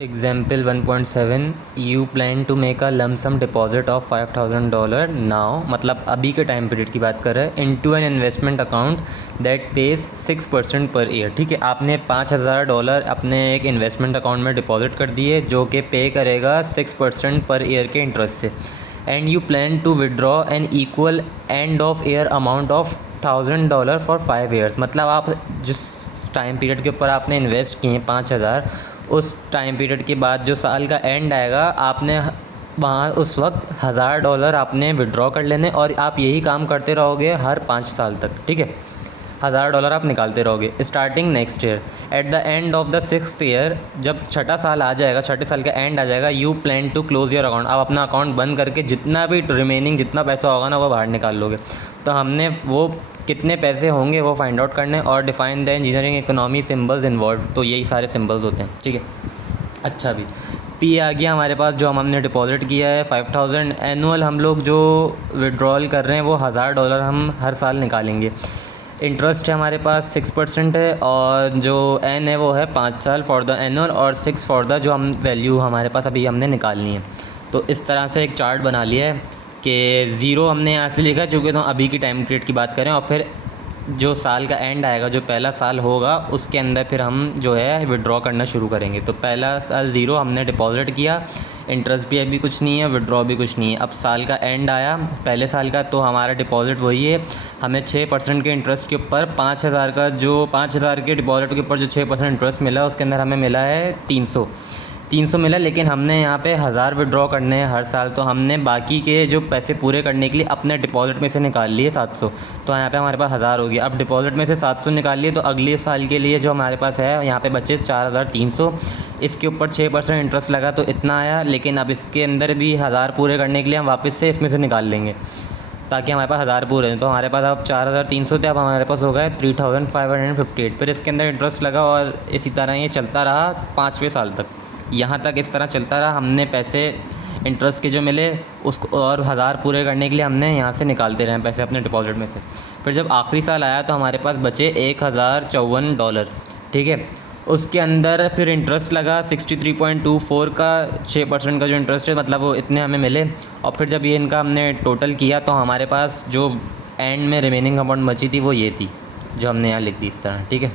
Example 1.7 you plan to make a lump sum deposit of $5,000 now, मतलब अभी के time period की बात कर रहे हैं, into an investment account that page 6% per year. ठीक है, आपने $5,000 अपने एक इन्वेस्टमेंट अकाउंट में डिपॉजिट कर दिए जो कि पे करेगा 6% पर ईयर के इंटरेस्ट से। And you plan to withdraw an equal end of year amount of $1,000 for 5 years. मतलब आप जिस टाइम पीरियड के ऊपर आपने इन्वेस्ट किए हैं 5,000, उस टाइम पीरियड के बाद जो साल का एंड आएगा आपने वहाँ उस वक्त $1,000 आपने विड्रॉ कर लेने, और आप यही काम करते रहोगे हर 5 साल तक। ठीक है, $1,000 आप निकालते रहोगे starting next year. At the end of the 6th year, जब छठा साल आ जाएगा, छठे साल का एंड आ जाएगा, you plan to close your account. आप अपना अकाउंट बंद करके जितना भी रिमेनिंग जितना पैसा होगा ना वो बाहर निकाल लोगे। तो हमने वो कितने पैसे होंगे वो फाइंड आउट करने, और define the engineering economy symbols involve. तो यही सारे सिंबल्स होते हैं। ठीक है, अच्छा भी पी आ गया हमारे पास, जो हमने डिपॉजिट किया है 5,000। एनुअल हम लोग जो विड्रॉल कर रहे हैं वो $1,000 हम हर साल निकालेंगे। इंटरेस्ट है हमारे पास 6% है, और जो एन है वो है 5 साल फॉर द एनुअल, और 6 फॉर द जो हम वैल्यू हमारे पास अभी हमने निकालनी है। तो इस तरह से एक चार्ट बना लिया है कि ज़ीरो हमने यहाँ से लिखा चूँकि तो अभी की टाइम पीरियड की बात करें, और फिर जो साल का एंड आएगा, जो पहला साल होगा, उसके अंदर फिर हम जो है विड्रॉ करना शुरू करेंगे। तो पहला साल ज़ीरो हमने डिपॉजिट किया, इंटरेस्ट भी अभी कुछ नहीं है, विड्रॉ भी कुछ नहीं है। अब साल का एंड आया पहले साल का, तो हमारा डिपॉजिट वही है, हमें 6% के इंटरेस्ट के ऊपर 5,000 का, जो 5,000 के डिपॉजिट के ऊपर जो 6% इंटरेस्ट मिला उसके अंदर हमें मिला है 300 मिला। लेकिन हमने यहाँ पे 1,000 विड्रॉ करने हैं हर साल, तो हमने बाकी के जो पैसे पूरे करने के लिए अपने डिपॉजिट में से निकाल लिए 700। तो यहाँ पे हमारे पास 1,000 हो गया। अब डिपॉजिट में से 700 निकाल लिए, तो अगले साल के लिए जो हमारे पास है यहाँ पे बचे 4,300। इसके ऊपर 6% इंटरेस्ट लगा तो इतना आया, लेकिन अब इसके अंदर भी 1,000 पूरे करने के लिए हम वापस से इसमें से निकाल लेंगे ताकि हमारे पास 1,000 पूरे हैं। तो हमारे पास अब 4,300 थे, अब हमारे पास हो गए 3,558। फिर इसके अंदर इंटरेस्ट लगा, और इसी तरह ये चलता रहा 5वें साल तक। यहाँ तक इस तरह चलता रहा। हमने पैसे इंटरेस्ट के जो मिले उसको, और 1,000 पूरे करने के लिए हमने यहाँ से निकालते रहे पैसे अपने डिपॉजिट में से। फिर जब आखिरी साल आया तो हमारे पास बचे $1,054। ठीक है, उसके अंदर फिर इंटरेस्ट लगा 63.24 का, 6% का जो इंटरेस्ट है, मतलब वो इतने हमें मिले। और फिर जब ये इनका हमने टोटल किया तो हमारे पास जो एंड में रिमेनिंग अमाउंट बची थी वो ये थी, जो हमने यहाँ लिख दी इस तरह। ठीक है।